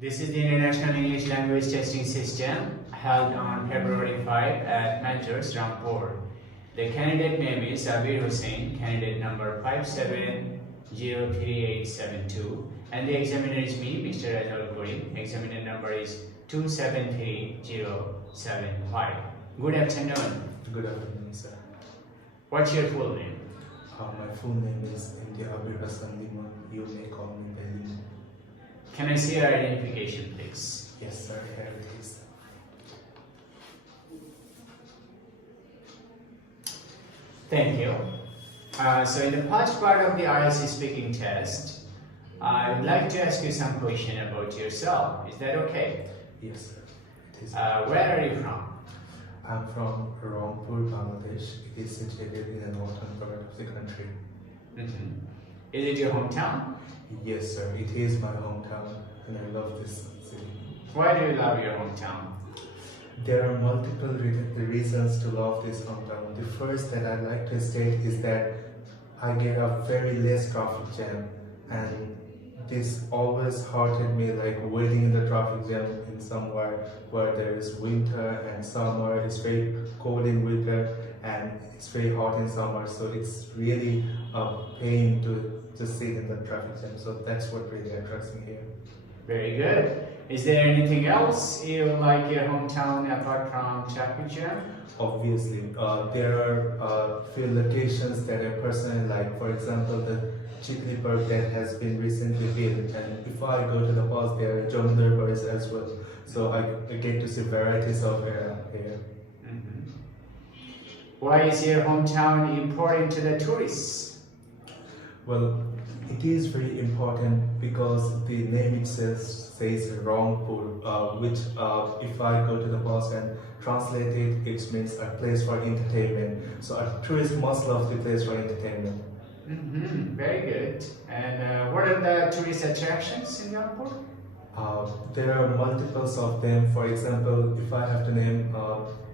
This is the International English Language Testing System held on February 5 at Mentors, Rangpur. The candidate name is Sabir Hussain, candidate number 57038872, and the examiner is me, Mr. Rajal, examiner number is 273075. Good afternoon. Good afternoon, sir. What's your full name? My full name is 𝐒𝐄𝐄. You may call me Belly. Can I see your identification, please? Yes, sir. Here it is. Thank you. So in the first part of the IELTS speaking test, I would like to ask you some question about yourself. Is that okay? Yes, sir. It is. Where are you from? I'm from Rangpur, Bangladesh. It is situated in the northern part of the country. Is it your hometown? Yes, sir. It is my hometown, and I love this city. Why do you love your hometown? There are multiple reasons to love this hometown. The first that I'd like to state is that I get a very less traffic jam, and this always heartened me, like waiting in the traffic jam in somewhere where there is winter and summer. It's very cold in winter and it's very hot in summer, so it's really a pain to just sit in the traffic jam. So that's what really attracts me here. Very good. Is there anything else you like your hometown apart from traffic jam? Obviously, there are few locations that I personally like. For example, the Chikli Park that has been recently built, and if I go to the park, there are Jamdar birds as well. So I get to see varieties of air here. Why is your hometown important to the tourists? Well, it is very important because the name itself says Rangpur, which if I go to the past and translate it, it means a place for entertainment. So a tourist must love the place for entertainment. Very good. And what are the tourist attractions in Rangpur? There are multiples of them. For example, if I have to name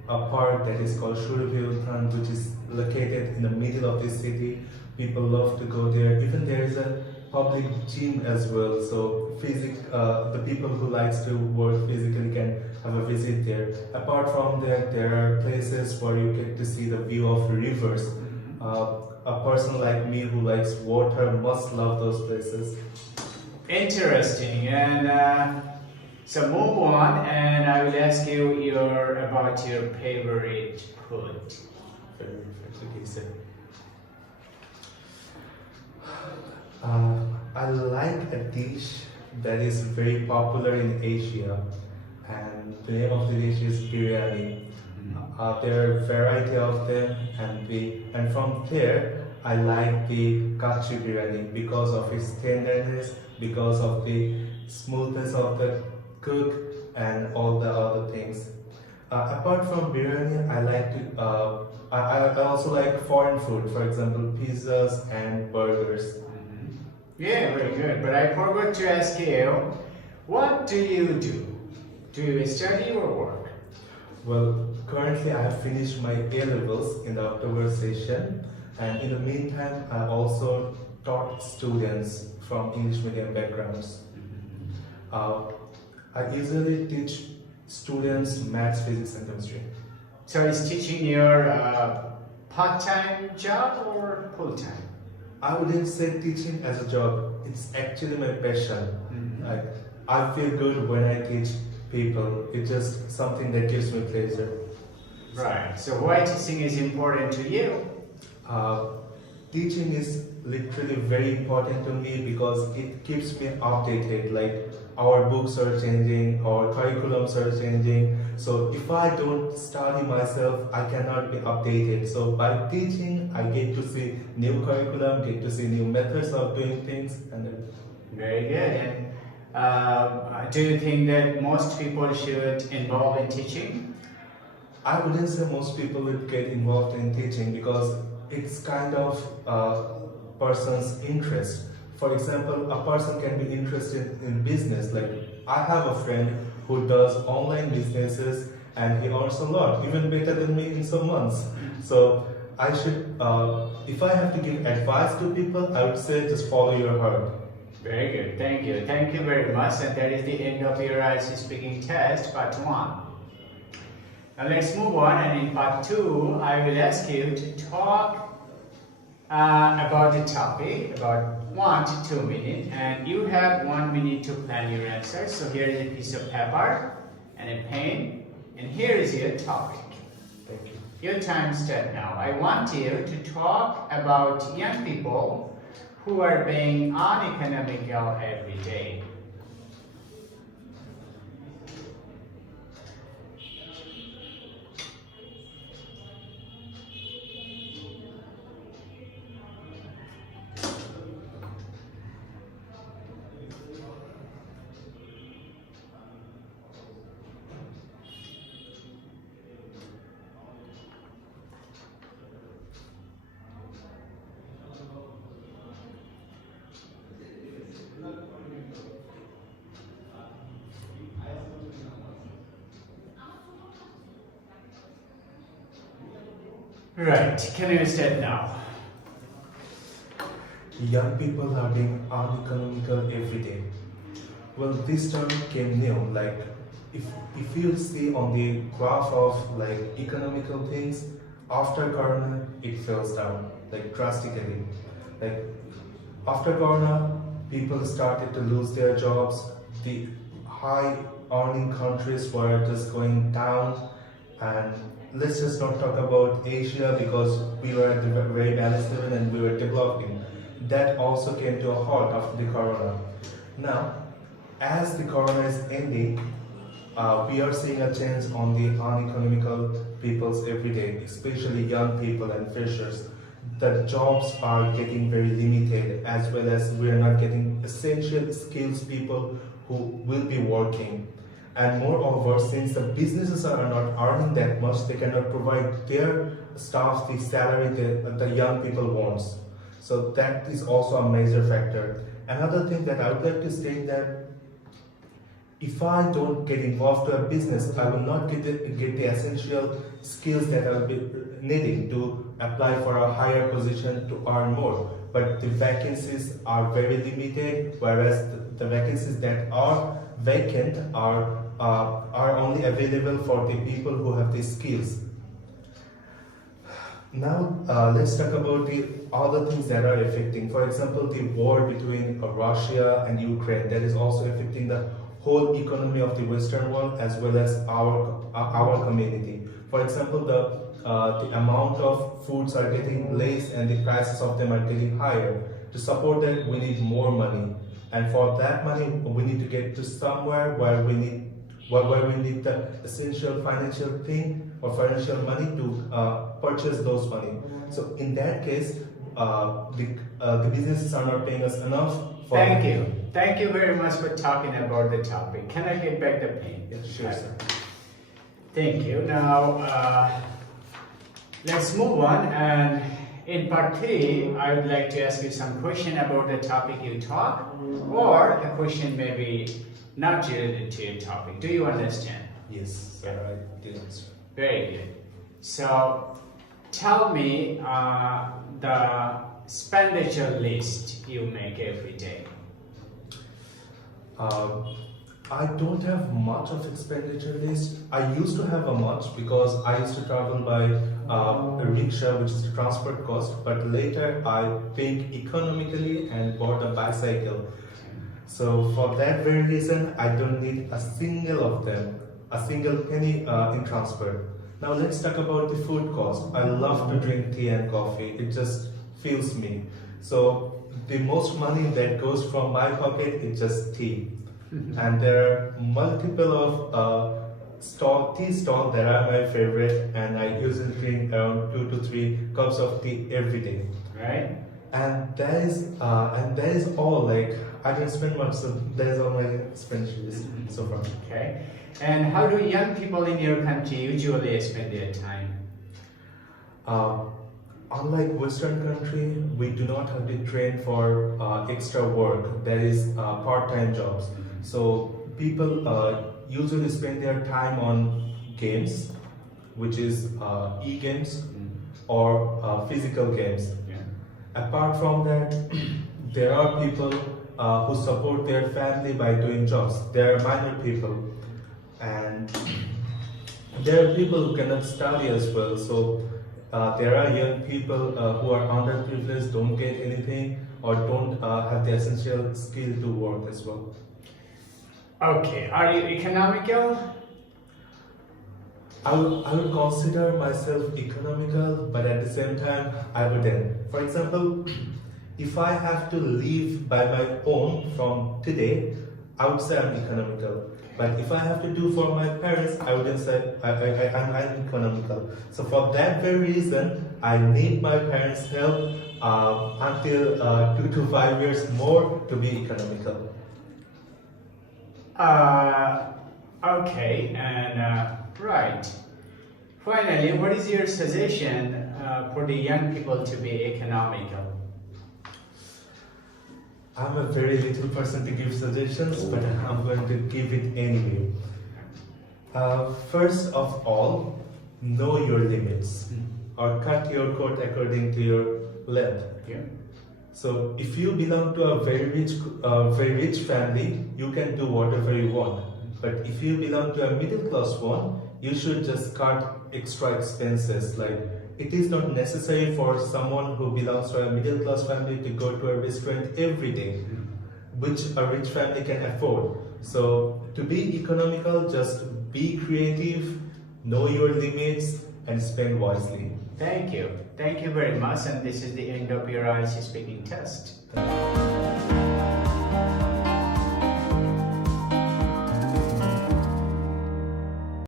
a park that is called 𝐒𝐄𝐄, which is located in the middle of the city. People love to go there. Even there is a public gym as well. So the people who likes to work physically can have a visit there. Apart from that, there are places where you get to see the view of rivers. A person like me who likes water must love those places. Interesting. And so move on, and I will ask you about your favorite food. Okay, sir. I like a dish that is very popular in Asia, and the name of the dish is biryani. There are a variety of them, and from there I like the Kachhi biryani because of its tenderness, because of the smoothness of the cook, and all the other things. Apart from biryani, I also like foreign food, for example, pizzas and burgers. Yeah, very good. But I forgot to ask you, what do you do? Do you study or work? Well, currently I have finished my A-levels in the October session, and in the meantime I also taught students from English medium backgrounds. I usually teach students maths, physics and chemistry. So is teaching your part-time job or full-time? I wouldn't say teaching as a job. It's actually my passion. Like, I feel good when I teach people. It's just something that gives me pleasure. Right. So why teaching is important to you? Teaching is literally very important to me because it keeps me updated. Like, our books are changing, our curriculums are changing. So if I don't study myself, I cannot be updated. So by teaching, I get to see new curriculum, get to see new methods of doing things. Very good. And do you think that most people should involve in teaching? I wouldn't say most people would get involved in teaching because it's kind of a person's interest. For example, a person can be interested in business. Like, I have a friend who does online businesses and he earns a lot, even better than me in some months. So I should, if I have to give advice to people, I would say just follow your heart. Very good. Thank you. Thank you very much. And that is the end of your IELTS speaking test, part 1. Now let's move on. And in part 2, I will ask you to talk about the topic, about 1 to 2 minutes. And you have 1 minute to plan your answer. So here is a piece of paper and a pen. And here is your topic. Thank you. Your time starts now. I want you to talk about young people who are being uneconomical every day. Right, can you start now? Young people are being uneconomical every day. Well, this term came new. Like, if you see on the graph of like economical things, after Corona, it falls down like drastically. Like after Corona, people started to lose their jobs. The high earning countries were just going down, and let's just not talk about Asia because we were at the very balanced level and we were developing. That also came to a halt after the Corona. Now, as the Corona is ending, we are seeing a change on the uneconomical peoples every day, especially young people and freshers. The jobs are getting very limited, as well as we are not getting essential skills people who will be working. And moreover, since the businesses are not earning that much, they cannot provide their staff the salary that the young people wants. So that is also a major factor. Another thing that I would like to state that if I don't get involved to a business, I will not get the essential skills that I will be needing to apply for a higher position to earn more. But the vacancies are very limited, whereas the vacancies that are vacant are only available for the people who have the skills. Now let's talk about the other things that are affecting. For example, the war between Russia and Ukraine, that is also affecting the whole economy of the Western world as well as our community. For example, the amount of foods are getting less and the prices of them are getting higher. To support that, we need more money, and for that money, we need to get to somewhere where we need the essential financial thing or financial money to purchase those money. So in that case, the businesses are not paying us enough. Thank you. Thank you very much for talking about the topic. Can I get back the pen? Yes, sure, sir. Thank you. Now, let's move on. And in part 3, I would like to ask you some question about the topic you talk, or the question may be not related to your topic. Do you understand? Yes, sir, I did answer. Very good. So, tell me the expenditure list you make every day. I don't have much of expenditure list. I used to have a much because I used to travel by a rickshaw, which is the transport cost, but later I think economically and bought a bicycle. So for that very reason, I don't need a single of them, a single penny in transport. Now let's talk about the food cost. I love to drink tea and coffee. It just fills me. So the most money that goes from my pocket is just tea. And there are multiple of tea stalls that are my favorite, and I usually drink around 2 to 3 cups of tea every day. Right? And that is all. Like, I don't spend much, so that is all my expenditures so far. Okay. And how do young people in your country usually spend their time? Unlike Western country, we do not have to train for extra work. That is part-time jobs. So people usually spend their time on games, which is e-games or physical games. Yeah. Apart from that, there are people who support their family by doing jobs. There are minor people, and there are people who cannot study as well. So there are young people who are underprivileged, don't get anything, or don't have the essential skill to work as well. Okay, are you economical? I would consider myself economical, but at the same time, I wouldn't. For example, if I have to live by my own from today, I would say I'm economical. But if I have to do for my parents, I wouldn't say I'm economical. So for that very reason, I need my parents' help until 2 to 5 years more to be economical. Okay, and right. Finally, what is your suggestion for the young people to be economical? I'm a very little person to give suggestions, but I'm going to give it anyway. First of all, know your limits, or cut your coat according to your length. Yeah. So if you belong to a very rich family, you can do whatever you want. But if you belong to a middle class one, you should just cut extra expenses. Like, it is not necessary for someone who belongs to a middle class family to go to a restaurant every day, which a rich family can afford. So to be economical, just be creative, know your limits, and spend wisely. Thank you. Thank you very much, and this is the end of your IELTS speaking test.